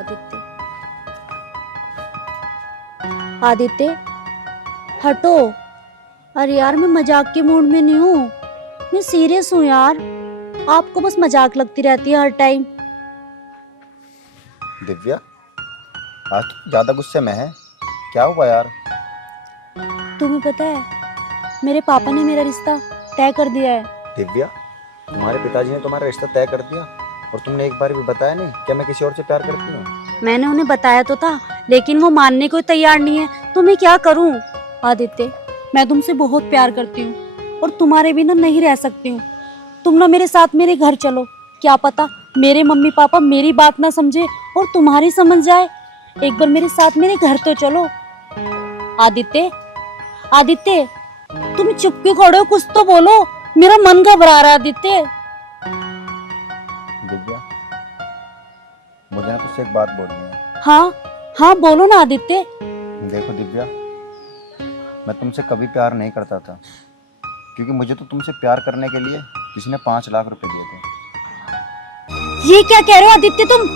आदित्य। आदित्य हटो। अरे यार मैं मजाक के मूड में नहीं हूँ, मैं सीरियस हूँ यार। आपको बस मजाक लगती रहती है हर टाइम। दिव्या, आज तो ज्यादा गुस्से में है, क्या हुआ यार? तुम्हें पता है मेरे पापा ने मेरा रिश्ता तय कर दिया है। दिव्या, तुम्हारे पिताजी ने तुम्हारा रिश्ता तय कर दिया और तुमने एक बार भी बताया नहीं क्या मैं किसी और से प्यार करती हूँ? मैंने उन्हें बताया तो था, लेकिन वो मानने को तैयार नहीं है, तो मैं क्या करूं? आदित्य मैं तुमसे बहुत प्यार करती हूँ और तुम्हारे बिना नहीं रह सकती हूँ। तुम ना मेरे साथ मेरे घर चलो, क्या पता मेरे मम्मी पापा मेरी बात ना समझे और तुम्हारी समझ जाए। एक बार मेरे साथ मेरे घर तो चलो। आदित्य आदित्य तुम चुप क्यों खड़े हो? कुछ तो बोलो, मेरा मन घबरा रहा है आदित्य। दिव्या, मुझे ना तुझसे एक बात बोलनी है। हाँ हाँ बोलो ना आदित्य। देखो दिव्या, मैं तुमसे कभी प्यार नहीं करता था, क्योंकि मुझे तो तुमसे प्यार करने के लिए किसी ने 5 लाख रुपए दिए थे। ये क्या कह रहे हो आदित्य तुम?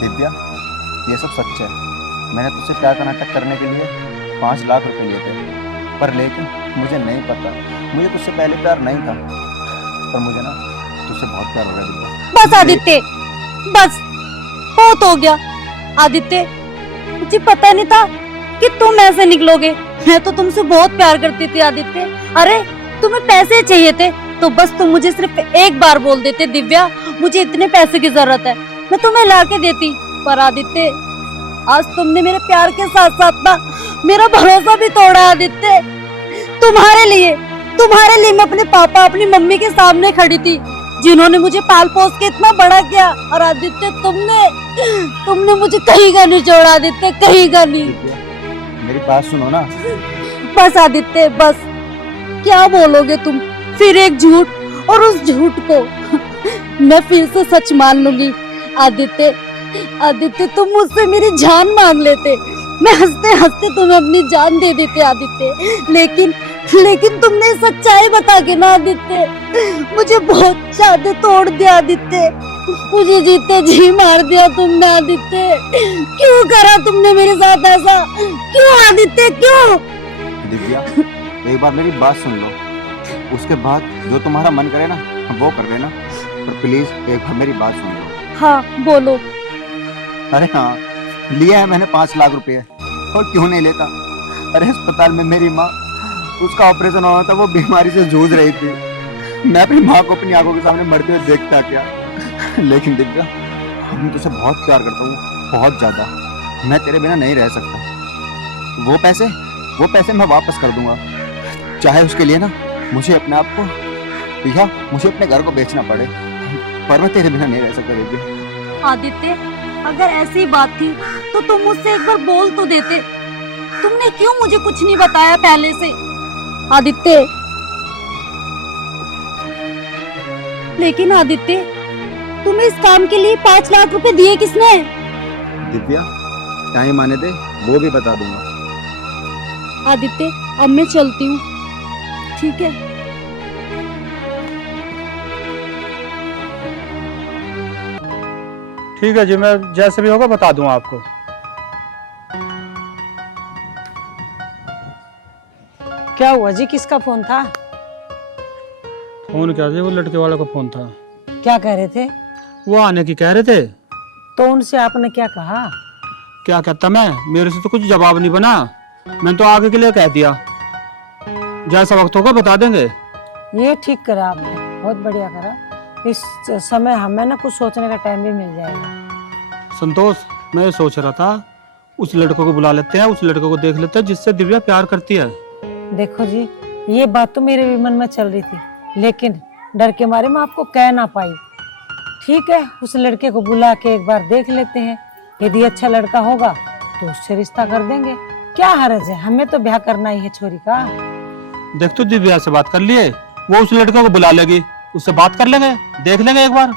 दिव्या, ये सब सच है। मैंने तुझसे प्यार का नाटक करने के लिए 5 लाख रुपए लिए थे, पर लेकिन मुझे नहीं पता, मुझे तुझसे पहले प्यार नहीं था, पर मुझे ना तुझसे बहुत प्यार हो रहा है दिव्या। बस आदित्य बस, बहुत हो गया। आदित्य मुझे पता नहीं था कि तुम ऐसे निकलोगे। मैं तो तुमसे बहुत प्यार करती थी आदित्य। अरे तुम्हें पैसे चाहिए थे तो बस तुम मुझे सिर्फ एक बार बोल देते, दिव्या मुझे इतने पैसे की जरूरत है, मैं तुम्हें ला के देती। पर आदित्य आज तुमने मेरे प्यार के साथ साथ ना मेरा भरोसा भी तोड़ा। आदित्य तुम्हारे लिए मैं अपने पापा अपनी मम्मी के सामने खड़ी थी, जिन्होंने मुझे पाल पोस के इतना बड़ा किया, और आदित्य तुमने मुझे कहीं का नहीं छोड़ा आदित्य, कहीं का नहीं। दिव्या, मेरी बात सुनो ना। बस आदित्य बस, क्या बोलोगे तुम? फिर एक झूठ, और उस झूठ को मैं फिर से सच मान लूंगी। आदित्य आदित्य तुम मुझसे मेरी जान मांग लेते, मैं हंसते हंसते तुम्हें अपनी जान दे देते आदित्य, लेकिन तुमने सच्चाई बता के ना आदित्य मुझे बहुत ज्यादा तोड़ दिया आदित्य, मुझे जीते जी मार दिया तुमने आदित्य। क्यों करा तुमने मेरे साथ ऐसा? क्यों आदित्य क्यों? दिव्या, एक बार मेरी बात सुन लो, उसके बाद जो तुम्हारा मन करे ना वो कर लेना, पर प्लीज एक बार मेरी बात सुन लो। हाँ बोलो। अरे हाँ, लिया है मैंने 5 लाख रुपए, और क्यों नहीं लेता? अरे अस्पताल में मेरी माँ, उसका ऑपरेशन हुआ था, वो बीमारी से जूझ रही थी, मैं अपनी माँ को अपनी आंखों के सामने मरते हुए देखता क्या। लेकिन दिव्या, मैं तुझसे बहुत प्यार करता हूँ, बहुत ज्यादा, मैं तेरे बिना नहीं रह सकता। वो पैसे मैं वापस कर दूंगा, चाहे उसके लिए ना मुझे अपने आप को या मुझे अपने घर को बेचना पड़े, पर मैं तेरे बिना नहीं रह सकता दिव्या। आदित्य अगर ऐसी बात थी तो तुम मुझसे एक बार बोल तो देते, तुमने क्यों मुझे कुछ नहीं बताया पहले से? आदित्य लेकिन आदित्य तुम्हें इस काम के लिए 5 लाख रुपए दिए किसने? दिव्या, टाइम आने दे, वो भी बता दूंगा। आदित्य अब मैं चलती हूँ, ठीक है? ठीक है जी, मैं जैसे भी होगा बता दूंगा आपको। क्या हुआ जी, किसका फोन था? फोन क्या जी, वो लड़के वाले का फोन था। क्या कह रहे थे? वो आने की कह रहे थे। तो उनसे आपने क्या कहा? क्या कहता मैं, मेरे से तो कुछ जवाब नहीं बना, मैंने तो आगे के लिए कह दिया, जैसा वक्त होगा बता देंगे। ये ठीक करा आपने, बहुत बढ़िया करा। इस समय हमें ना कुछ सोचने का टाइम भी मिल जाएगा। संतोष, मैं ये सोच रहा था उस लड़के को बुला लेते हैं, उस लड़के को देख लेते हैं जिससे दिव्या प्यार करती है। देखो जी, ये बात तो मेरे भी मन में चल रही थी, लेकिन डर के मारे मैं आपको कह ना पाई। ठीक है, उस लड़के को बुला के एक बार देख लेते हैं, यदि अच्छा लड़का होगा तो उससे रिश्ता कर देंगे। क्या हर्ज है, हमें तो ब्याह करना ही है छोरी का। देख तो दिव्या से बात कर लिए, वो उस लड़के को बुला लेगी, उससे बात कर लेंगे, देख लेंगे एक बार।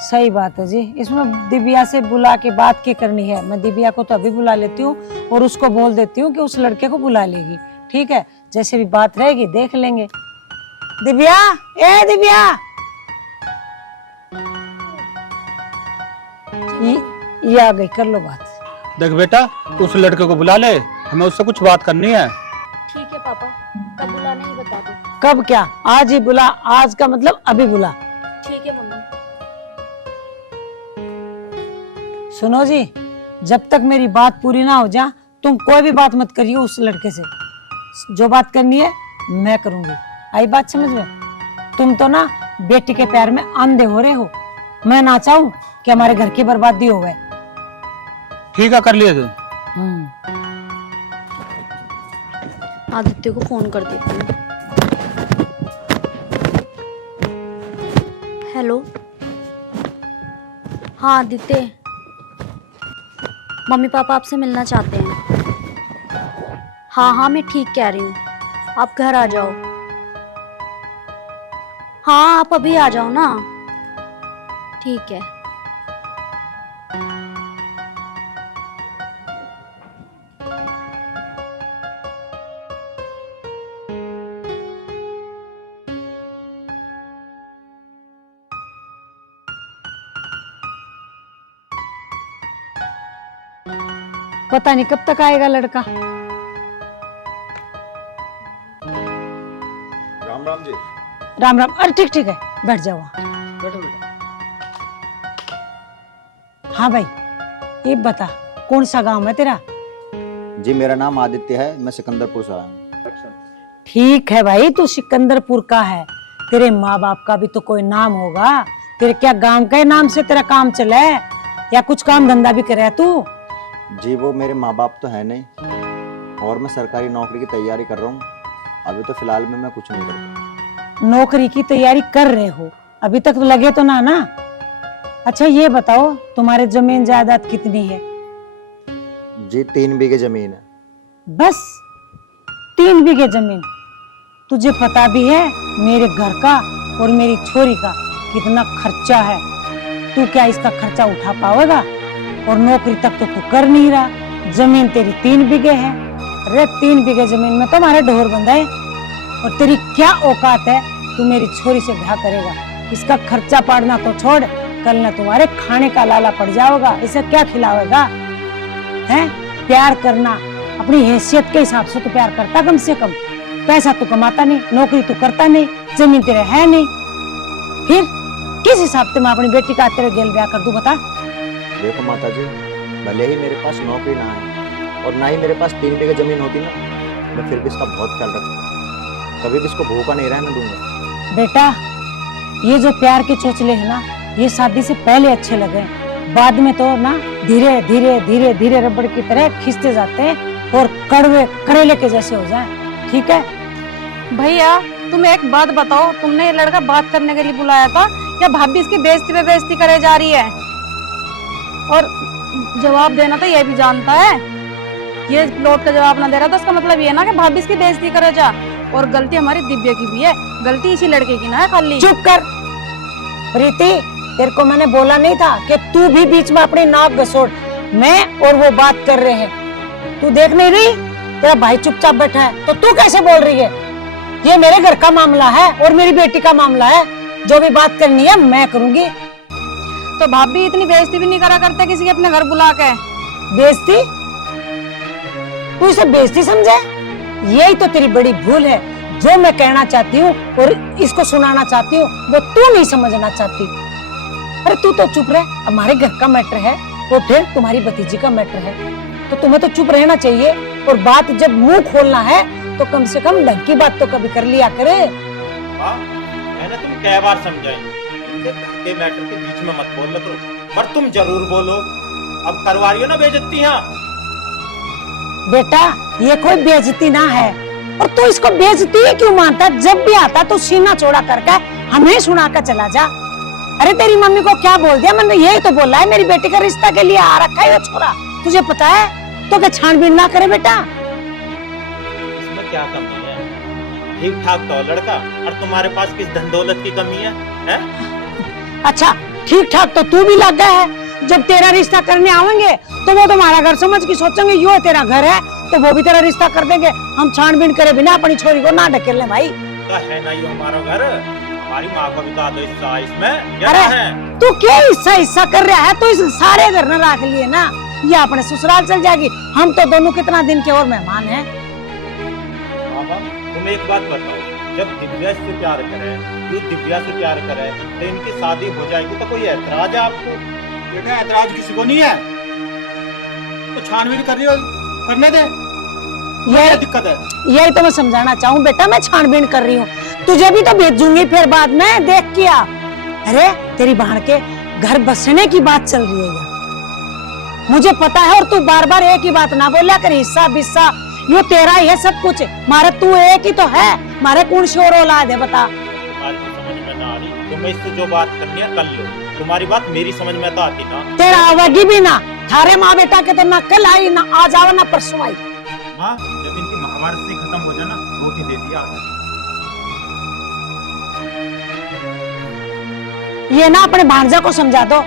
सही बात है जी, इसमें दिव्या से बुला के बात की करनी है। मैं दिव्या को तो अभी बुला लेती हूँ और उसको बोल देती हूँ कि उस लड़के को बुला लेगी। ठीक है, जैसे भी बात रहेगी देख लेंगे। दिव्या, ए दिव्या, ये आ गई, कर लो बात। देख बेटा, उस लड़के को बुला ले, हमें उससे कुछ बात करनी है। ठीक है पापा, कब बुलाना ही बता दो। कब क्या, आज ही बुला, आज का मतलब अभी बुला। ठीक है मम्मी। सुनो जी, जब तक मेरी बात पूरी ना हो जा, तुम कोई भी बात मत करियो उस लड़के से। जो बात करनी है मैं करूंगी। आई बात समझ में? तुम तो ना बेटी के प्यार में अंधे हो रहे हो। मैं ना चाहूं कि हमारे घर की बर्बादी हो गए। ठीक है, कर लिए तू। आदित्य को फोन कर देती हूँ। हेलो, हाँ आदित्य, मम्मी पापा आपसे मिलना चाहते हैं। हाँ हाँ, मैं ठीक कह रही हूँ, आप घर आ जाओ। हाँ आप अभी आ जाओ ना। ठीक है। पता नहीं कब तक आएगा लड़का। राम राम जी। राम राम। अरे ठीक ठीक है, बैठ जाओ। बैठो बेटा। हाँ भाई, ये बता कौन सा गांव है तेरा? जी मेरा नाम आदित्य है, मैं सिकंदरपुर से आया हूँ। ठीक है भाई, तू सिकंदरपुर का है, तेरे माँ बाप का भी तो कोई नाम होगा। तेरे क्या गांव के नाम से तेरा काम चला है या कुछ काम धंधा भी करे तू? जी वो मेरे माँ बाप तो है नहीं, और मैं सरकारी नौकरी की तैयारी कर रहा हूँ। अभी तो फिलहाल में मैं कुछ नहीं करता। नौकरी की तैयारी कर रहे हो, अभी तक लगे तो ना। अच्छा ये बताओ, तुम्हारे जमीन जायदाद कितनी है? जी 3 बीघे जमीन है। बस 3 बीघे जमीन? तुझे पता भी है मेरे घर का और मेरी छोरी का कितना खर्चा है? तू क्या इसका खर्चा उठा पाएगा? और नौकरी तक तो तू कर नहीं रहा। जमीन तेरी 3 बीघे है। अरे 3 बीघे जमीन में तो हमारे ढोर बंधा है। और तेरी क्या औकात है, तू मेरी छोरी से ब्याह करेगा? इसका खर्चा पाड़ना तो छोड़, कल न तुम्हारे खाने का लाला पड़ जाओगा। इसे क्या खिलावेगा? हैं? प्यार करना अपनी हैसियत के हिसाब से तो प्यार करता कम से कम। पैसा तो कमाता नहीं, नौकरी तो करता नहीं, जमीन तेरे है नहीं, फिर किस हिसाब से मैं अपनी बेटी का तेरे गेल ब्याह कर दूं? बता। देखो माता जी, भले ही मेरे पास नौकरी ना है और ना ही मेरे पास 3 बीघे जमीन होती ना, मैं फिर भी इसका बहुत ख्याल रखता। कभी भी इसको भूखा नहीं रहने दूंगा। बेटा, ये जो प्यार के चोचले है ना, ये शादी से पहले अच्छे लगे, बाद में तो ना धीरे धीरे धीरे धीरे रबड़ की तरह खींचते जाते हैं और कड़वे करेले के जैसे हो जाए। ठीक है भैया, तुम एक बात बताओ, तुमने ये लड़का बात करने के लिए बुलाया था या भाभी इसकी बेइज्जती पे बेइज्जती करे जा रही है? और जवाब देना तो ये भी जानता है, ये लौट का जवाब ना दे रहा तो उसका मतलब ये ना कि भाभी इसकी बेइज्जती करे जा। और गलती हमारी दिव्या की भी है, गलती इसी लड़के की ना है खाली। चुप कर प्रीति, तेरे को मैंने बोला नहीं था कि तू भी बीच में अपनी नाक घसोड़। मैं और वो बात कर रहे हैं, तू देख नहीं रही? तेरा भाई चुपचाप बैठा है तो तू कैसे बोल रही है? ये मेरे घर का मामला है और मेरी बेटी का मामला है। जो भी बात करनी है मैं करूंगी। तो भाभी इतनी बेइज्जती भी नहीं करा करते किसी के अपने घर बुला के। बेइज्जती? तू इसे बेइज्जती समझे? यही तो तेरी बड़ी भूल है। जो मैं कहना चाहती हूँ और इसको सुनाना चाहती हूँ वो तू नहीं समझना चाहती। अरे तू तो चुप रह, हमारे घर का मैटर है वो फिर तुम्हारी भतीजी का मैटर है, तो तुम्हें तो चुप रहना चाहिए। और बात जब मुंह खोलना है तो कम से कम ढंग की बात तो कभी कर लिया करे। मैंने तुम कई बार समझाई, इनके घर के मैटर के बीच में मत बोल करो, पर तुम जरूर बोलो। अब करवा रही हो ना बेइज्जती। यहाँ बेटा, ये कोई बेइज्जती ना है। और तू इसको बेइज्जती ही क्यों मानता? जब भी आता तो सीना चौड़ा करके हमें सुना कर चला जा। अरे तेरी मम्मी को क्या बोल दिया? मैंने यही तो बोला है मेरी बेटी का रिश्ता के लिए आ रखा है ये छोरा। तुझे पता है? तो क्या छानबीन ना करे बेटा? इसमें क्या कमी है? ठीक ठाक तो लड़का, और तुम्हारे पास किस धन दौलत की कमी है? अच्छा ठीक ठाक तो तू भी लग गया है। जब तेरा रिश्ता करने आवेंगे तो वो तुम्हारा घर समझ के सोचेंगे यो तेरा घर है, तो वो भी तेरा रिश्ता कर देंगे। हम छानबीन करे बिना अपनी छोरी को ना ढकेल ले भाई। तो है ना यो हमारा घर, हमारी माँ को भी तो आधा हिस्सा है इसमें, या अरे! ना है? तू क्या हिस्सा हिस्सा कर रहा है? तो इस सारे घर में रख लिए ना, ये अपने ससुराल चल जाएगी। हम तो दोनों कितना दिन के और मेहमान हैं। बाबा तुम एक बात बताओ, जब दिव्या से प्यार करे, तू दिव्या से प्यार करे, तो इनकी शादी हो जाएगी तो कोई ऐतराज है आपको? बेटा ऐतराज किसी को नहीं है, तो छानबीन कर रही हो, करने दे। ये क्या दिक्कत है? यही तो मैं समझाना चाहूँ बेटा, मैं छानबीन कर रही हूँ, तुझे भी तो भेजूंगी फिर बाद में, देख क्या। अरे तेरी बहन के घर बसने की बात चल रही है यहाँ, मुझे पता है। और तू बार बार एक ही बात ना बोला कर, हिस्सा बिस्सा यो तेरा ही है सब कुछ, मारे तू एक ही तो है, मारे कौन शोर औलाद है बता। तुम्हारी तो समझ में ना आ रही, तुम्हें इससे जो बात करनी है कर लो, तुम्हारी बात मेरी समझ में तो आती ना। तेरा आवेगी भी ना, थारे माँ बेटा के तो ना कल आई ना आज आवा ना परसों आई। हाँ जब इनकी महाभारत से खत्म हो जाए ना, रोटी दे दिया। ये ना अपने भांजा को समझा दो,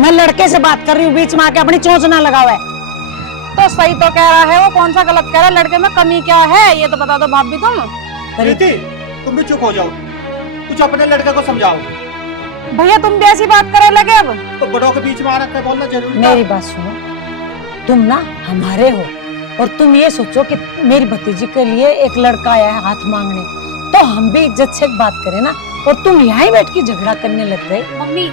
मैं लड़के से बात कर रही हूँ, बीच में आके अपनी चोंच ना लगाओ है। तो सही तो कह रहा है वो, कौन सा गलत कह रहा है? लड़के में कमी क्या है ये तो बता दो भाभी तुम। प्रीति तुम भी चुप हो जाओ, कुछ अपने लड़के को समझाओ। भैया तुम भी ऐसी बात करे लगे अब? तो बड़ों के बीच में आ रखा है, बोलना जरूरी था। मेरी बात सुनो, तुम ना हमारे हो, और तुम ये सोचो कि मेरी भतीजी के लिए एक लड़का आया है हाथ मांगने, तो हम भी इज्जत से बात करें ना, और तुम यहाँ बैठ के झगड़ा करने लग गए। मम्मी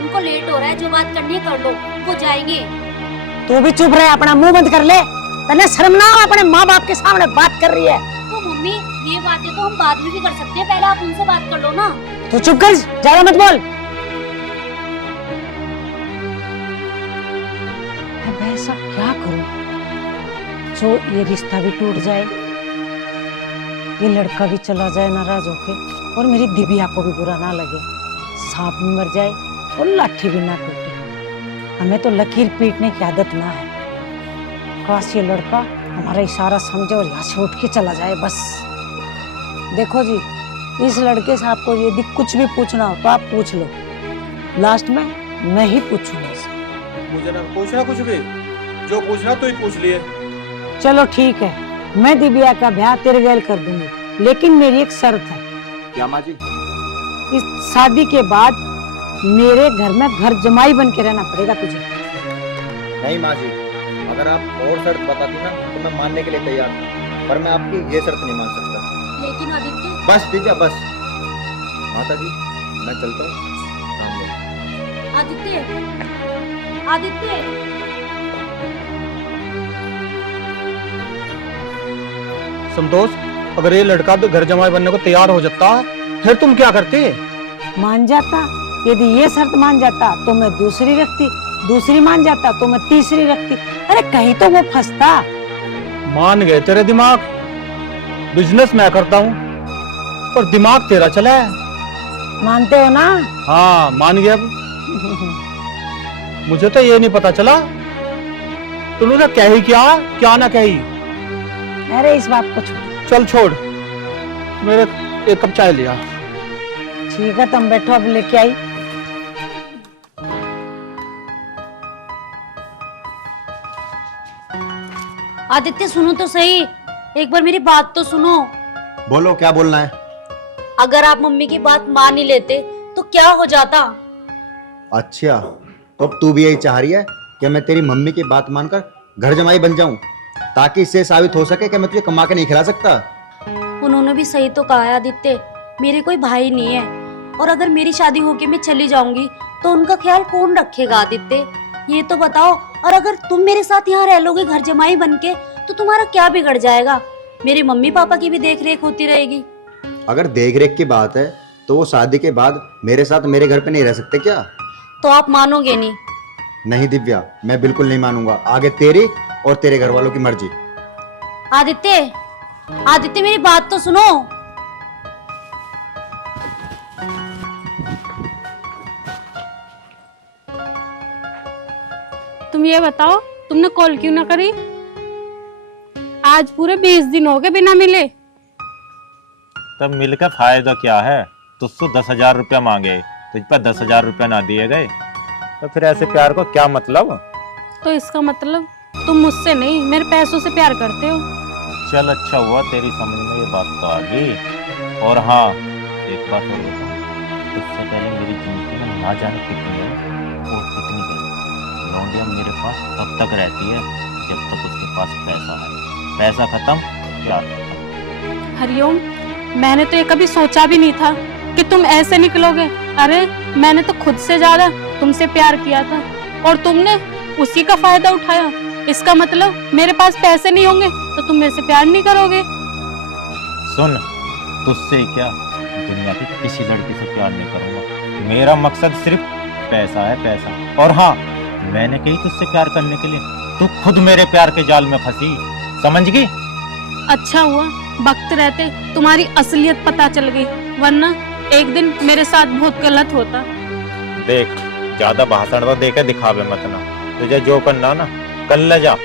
उनको लेट हो रहा है, जो बात करनी है कर लो, वो जाएंगे। तू भी चुप रहे, अपना मुंह बंद कर ले, तने शर्म ना हो? अपने माँ बाप के सामने बात कर रही है। तो मम्मी ये बातें तो हम बाद में भी कर सकते हैं, पहले आप उनसे बात कर लो ना। तो चुप कर, ज्यादा मत बोल। मैं ऐसा क्या करूं जो ये रिश्ता भी टूट जाए, ये लड़का भी चला जाए नाराज होके, और मेरी दिव्या को भी बुरा ना लगे, सांप भी मर जाए और लाठी भी ना टूटे। हमें तो लकीर पीटने की आदत ना है। काश ये लड़का हमारा इशारा समझे और यहाँ से उठ के चला जाए बस। देखो जी, इस लड़के से आपको यदि कुछ भी पूछना हो तो आप पूछ लो, लास्ट में मैं ही पूछूंगा इसे। मुझे ना पूछना कुछ भी, जो पूछना तो ही पूछ लिए। चलो ठीक है, मैं दिव्या का ब्याह तेरे गैल कर दूंगी, लेकिन मेरी एक शर्त है। क्या माँ जी? इस शादी के बाद मेरे घर में घर जमाई बन के रहना पड़ेगा तुझे। नहीं माँ जी, अगर आप और शर्त बताती ना तो मैं मानने के लिए तैयार था, पर मैं आपकी ये शर्त नहीं मान सकता। लेकिन आदित्य। बस दिव्या बस। माता जी मैं चलता हूँ, काम लो। आदित्य आदित्य संतोष, अगर ये लड़का तो घर जमाई बनने को तैयार हो जाता, फिर तुम क्या करते? मान जाता, यदि ये शर्त मान जाता तो मैं दूसरी रखती, दूसरी मान जाता तो मैं तीसरी रखती। अरे कहीं तो वो फंसता। मान गए तेरे दिमाग, बिजनेस मैं करता हूँ और दिमाग तेरा चला है। मानते हो ना? हाँ मान गया। अब मुझे तो ये नहीं पता चला तूने कही क्या ना कही। अरे इस बात को छोड़। चल छोड़, मेरे एक कप चाय लिया। ठीक है तुम बैठो, अब लेके आई। आदित्य सुनो तो सही, एक बार मेरी बात तो सुनो। बोलो क्या बोलना है? अगर आप मम्मी की बात मान ही लेते तो क्या हो जाता? अच्छा, तो अब तू भी यही चाह रही है कि मैं तेरी मम्मी की बात मानकर घर जमाई बन जाऊं, ताकि इससे साबित हो सके कि मैं तुझे कमा के नहीं खिला सकता। उन्होंने भी सही तो कहा है आदित्य, मेरे कोई भाई नहीं है, और अगर मेरी शादी होके मैं चली जाऊंगी तो उनका ख्याल कौन रखेगा? आदित्य ये तो बताओ, और अगर तुम मेरे साथ यहाँ रह लोगे घर जमाई बनके तो तुम्हारा क्या बिगड़ जाएगा? मेरे मम्मी पापा की भी देख रेख होती रहेगी। अगर देख रेख की बात है तो वो शादी के बाद मेरे साथ मेरे घर पे नहीं रह सकते क्या? तो आप मानोगे नहीं? नहीं दिव्या, मैं बिल्कुल नहीं मानूंगा, आगे तेरी और तेरे घर वालों की मर्जी। आदित्य आदित्य मेरी बात तो सुनो। तुम ये बताओ, तुमने कॉल क्यों ना करी? आज पूरे 20 दिन हो गए बिना मिले। तब मिलकर फायदा क्या है? तुझसे 10,000 रुपया मांगे, तुझ पर 10,000 रुपया ना दिए गए, तो फिर ऐसे प्यार को क्या मतलब? तो इसका मतलब तुम मुझसे नहीं मेरे पैसों से प्यार करते हो। चल अच्छा हुआ तेरी समझ में ये बात तो आ गई। और हाँ एक बात और बताऊं, पहले मेरी जिंदगी में ना जाने कितनी है और कितनी गई। लौंडिया मेरे पास तब तक रहती है जब तक उसके पास पैसा है। पैसा खत्म, प्यार खत्म। हरिओम, मैंने तो ये कभी सोचा भी नहीं था कि तुम ऐसे निकलोगे। अरे मैंने तो खुद से ज्यादा तुमसे प्यार किया था और तुमने उसी का फायदा उठाया। इसका मतलब मेरे पास पैसे नहीं होंगे तो तुम मेरे से प्यार नहीं करोगे। सुन, तुझसे क्या, दुनिया की किसी लड़की से प्यार नहीं करूंगा। मेरा मकसद सिर्फ पैसा है, पैसा। और हाँ, मैंने कही तुझसे प्यार करने के लिए, तू खुद मेरे प्यार के जाल में फंसी, समझ गई? अच्छा हुआ वक्त रहते तुम्हारी असलियत पता चल गई, वरना एक दिन मेरे साथ बहुत गलत होता। देख, ज्यादा भाषण तो देके दिखावे मत ना। तुझे जो करना ना कर ले जा।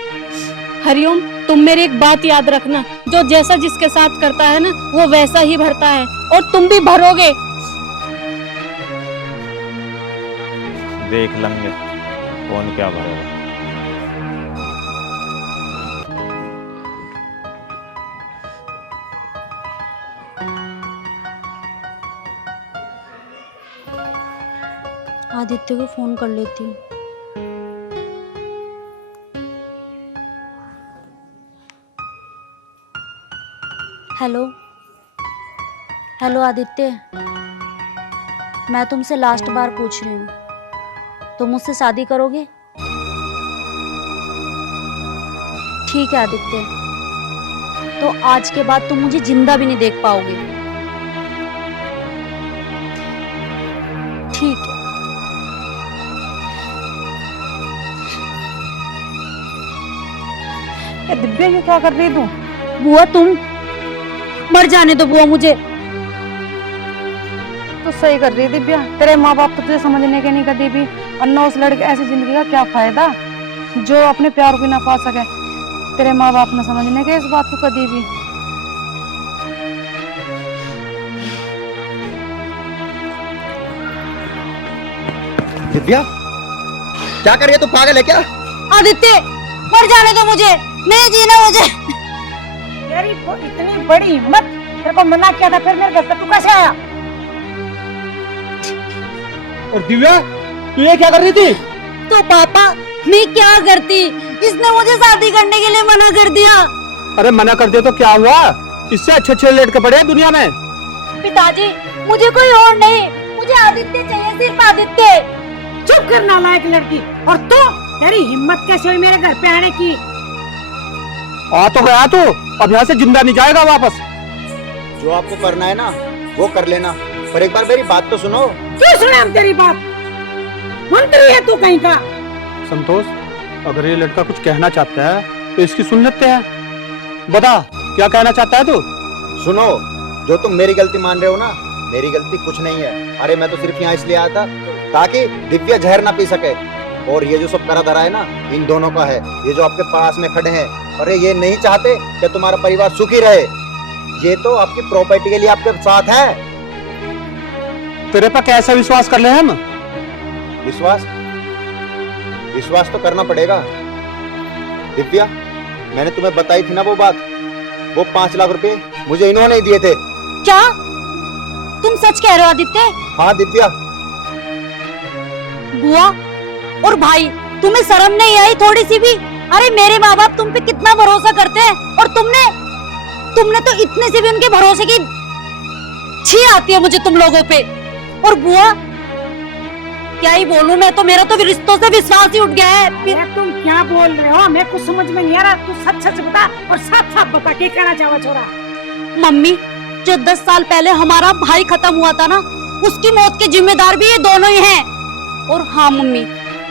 हरिओम, तुम मेरी एक बात याद रखना, जो जैसा जिसके साथ करता है ना वो वैसा ही भरता है, और तुम भी भरोगे। देख लेंगे कौन क्या भरेगा। आदित्य को फोन कर लेती हूँ। हेलो हेलो आदित्य, मैं तुमसे लास्ट बार पूछ रही हूँ, तुम मुझसे शादी करोगे? ठीक है आदित्य, तो आज के बाद तुम मुझे जिंदा भी नहीं देख पाओगे। ठीक है। दिव्या, ये क्या कर रही तू? बुआ तुम मर जाने दो बुआ मुझे। तो सही कर रही है दिव्या, तेरे माँ बाप तो तुझे समझने के नहीं कभी भी, और न उस लड़के ऐसी जिंदगी का क्या फायदा जो अपने प्यार को ना पा सके। तेरे माँ बाप न समझने के इस बात को कभी भी। दिव्या, क्या कर रही है तू? पागल है क्या? आदित्य मर जाने दो मुझे, नहीं जीना मुझे। तेरी को इतनी बड़ी हिम्मत, तेरे को मना किया था, फिर मेरे घर पे तू कैसे आया? और दिव्या, तू ये क्या कर रही थी? तो पापा मैं क्या करती, इसने मुझे शादी करने के लिए मना कर दिया। अरे मना कर दिया तो क्या हुआ? इससे अच्छे अच्छे लड़के पड़े हैं दुनिया में। पिताजी मुझे कोई और नहीं, मुझे आदित्य चाहिए, सिर्फ आदित्य। चुप कर नालायक लड़की। और तू, तेरी हिम्मत कैसे हुई मेरे घर पे आने की? आ तो गया तू, अब यहाँ से जिंदा नहीं जाएगा वापस। जो आपको करना है ना वो कर लेना, पर एक बार मेरी बात तो सुनो। क्यों सुने हम तेरी बात? मंत्री है तू कहीं का। संतोष, अगर ये लड़का कुछ कहना चाहता है तो इसकी सुन लेते हैं। बता क्या कहना चाहता है तू? सुनो, जो तुम मेरी गलती मान रहे हो ना, मेरी गलती कुछ नहीं है। अरे मैं तो सिर्फ यहाँ इसलिए आया था ताकि दिव्या जहर ना पी सके, और ये जो सब करा धरा है ना इन दोनों का है। ये जो आपके पास में खड़े हैं, अरे ये नहीं चाहते कि तुम्हारा परिवार सुखी रहे, ये तो आपकी प्रॉपर्टी के लिए आपके साथ है। तेरे पर कैसा विश्वास कर ले हम? विश्वास विश्वास तो करना पड़ेगा। दिव्या, मैंने तुम्हें बताई थी ना वो बात, वो 5 लाख रुपए मुझे इन्होंने ही दिए थे। क्या तुम सच कह रहे हो आदित्य? हाँ दिव्या। बुआ और भाई, तुम्हें शर्म नहीं आई थोड़ी सी भी? अरे मेरे माँ बाप तुम पे कितना भरोसा करते हैं, और तुमने तो इतने से भी उनके भरोसे की छी आती है मुझे तुम लोगों पे। और बुआ क्या ही बोलूं मैं, तो मेरा तो रिश्तों से विश्वास ही उठ गया है। अरे तुम क्या बोल रहे हो? मेरे को समझ में नहीं आ रहा। तू सच सच बता, और साफ साफ बता क्या कहना चाहो छोरा। मम्मी, जो 10 साल पहले हमारा भाई खत्म हुआ था ना, उसकी मौत के जिम्मेदार भी ये दोनों ही हैं। और हाँ मम्मी,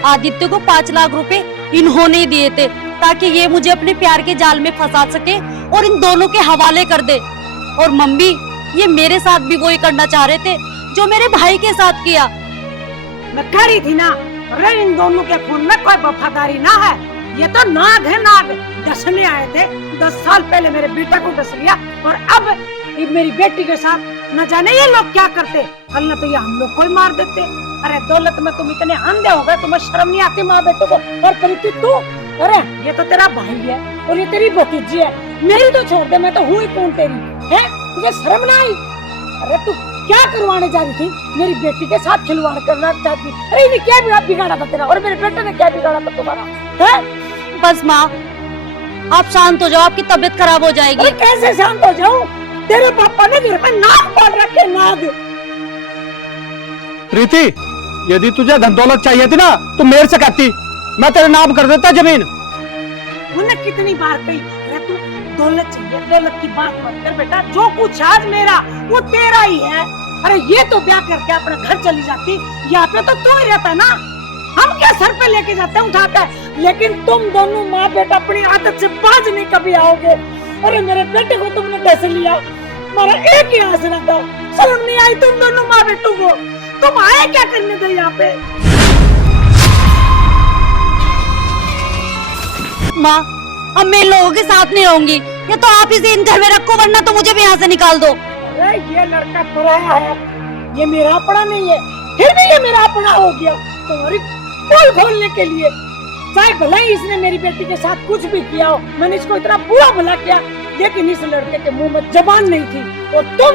आदित्य को 5 लाख रुपए इन्होंने ही दिए थे ताकि ये मुझे अपने प्यार के जाल में फंसा सके और इन दोनों के हवाले कर दे। और मम्मी, ये मेरे साथ भी वही करना चाह रहे थे जो मेरे भाई के साथ किया। मैं कह रही थी ना, अरे इन दोनों के खून में कोई वफादारी ना है। ये तो नाग है, नाग। डसने आए थे 10 साल पहले, मेरे बेटा को डस लिया, और अब ये मेरी बेटी के साथ न जाने ये लोग क्या करते। कल न तो ये हम लोग को ही मार देते। अरे दौलत में तुम इतने अंधे हो गए, तुम्हें शर्म नहीं आती माँ बेटों को? और प्रीति तू, अरे ये तो तेरा भाई है और ये तेरी भतीजी है, मेरी तो छोड़ दे, मैं तो हूँ ही कौन तेरी है? तुझे शर्म ना आई? अरे तू क्या करवाने जा रही थी? मेरी बेटी के साथ खिलवाड़ करना चाहती। अरे इन्हें क्या बिगाड़ा था तेरा, और मेरे बेटे ने क्या बिगाड़ा था तुम्हारा? है? बस माँ, आप शांत हो जाओ, आपकी तबीयत खराब हो जाएगी। अरे कैसे शांत हो जाऊं? तेरे पापा ने घर में नाग पाल रखे, नाग। प्रीति, यदि तुझे धन दौलत चाहिए थी ना तो मेरे से कहती, मैं तेरे नाम कर देता जमीन। उन्हें कितनी बार कही, अरे तू दौलत चाहिए, दौलत की बात मत कर बेटा, जो कुछ आज मेरा वो तेरा ही है। अरे ये तो ब्याह करके अपना घर चली जाती, यहाँ पे तो तू ही रहता ना, हम क्या सर पे लेके जाते हैं, उठाता है। लेकिन तुम दोनों माँ बेटा अपनी आदत से बाज नहीं कभी आओगे। अरे मेरे बेटे को तुमने कैसे लिया, मेरा एक ही आसरा था, शर्म नहीं आई तुम दोनों माँ बेटों को? तुम आए क्या करने थे यहाँ पे? माँ, अब मैं इन लोगों के साथ नहीं रहूंगी, या तो आप इसे इन घर में रखो, वरना तो मुझे भी यहाँ से निकाल दो। अरे ये लड़का पराया है, ये मेरा अपना नहीं है, फिर भी ये मेरा अपना हो गया तुम्हारी पोल खोलने के लिए। चाहे भला ही इसने मेरी बेटी के साथ कुछ भी किया हो, मैंने इसको इतना बुरा भला किया, लेकिन इस लड़के के मुंह में जबान नहीं थी। और तुम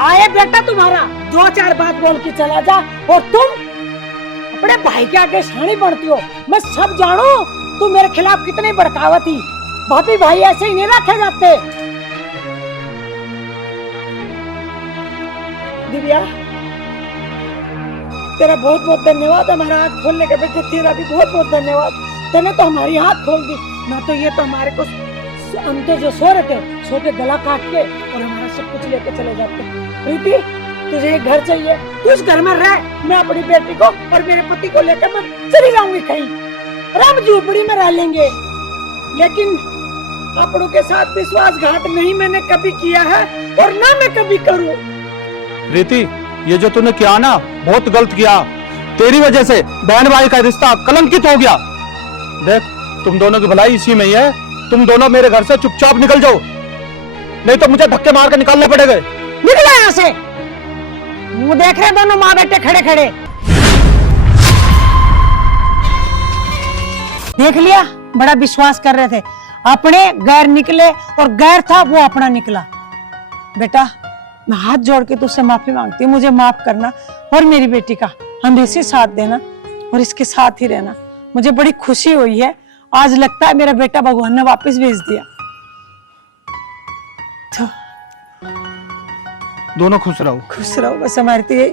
आए बेटा, तुम्हारा 2-4 बात बोल के चला जा, और तुम अपने भाई के आगे शानी बनती हो। मैं सब जानू तू मेरे खिलाफ कितनी भड़कावा थी। भाभी भाई ऐसे ही नहीं रखे जाते। दिव्या, तेरा बहुत बहुत धन्यवाद, हमारा हाथ खोलने के बेटे, तेरा भी बहुत बहुत धन्यवाद। तूने तो हमारी हाथ खोल दी, ना तो ये तो हमारे को, हम तो जो सो रहे थे, सो के गला काट के और हमारा सब कुछ लेके चले जाते। प्रीति, तुझे एक घर चाहिए, तू इस घर में रह, मैं अपनी बेटी को और मेरे पति को लेकर मैं चली जाऊंगी कहीं, और हम झोपड़ी में रह लेंगे। लेकिन अपनों के साथ विश्वासघात नहीं मैंने कभी किया है, और ना मैं कभी करूं। प्रीति, ये जो तूने किया ना, बहुत गलत किया। तेरी वजह से बहन भाई का रिश्ता कलंकित हो गया। देख, तुम दोनों की भलाई इसी में ही है, तुम दोनों मेरे घर से चुपचाप निकल जाओ, नहीं तो मुझे धक्के मार के निकालने पड़ेंगे। निकलो यहाँ से, मुंह देख रहे दोनों माँ बेटे खड़े खड़े। देख लिया, बड़ा विश्वास कर रहे थे, अपने गैर निकले, और गैर था वो अपना निकला। बेटा, मैं हाथ जोड़ के तुझसे माफी मांगती हूँ, मुझे माफ करना, और मेरी बेटी का हमेशा साथ देना, और इसके साथ ही रहना। मुझे बड़ी खुशी हुई है, आज लगता है मेरा बेटा भगवान ने वापस भेज दिया। दोनों खुश रहो। खुश रहो, बस हमारी तो यही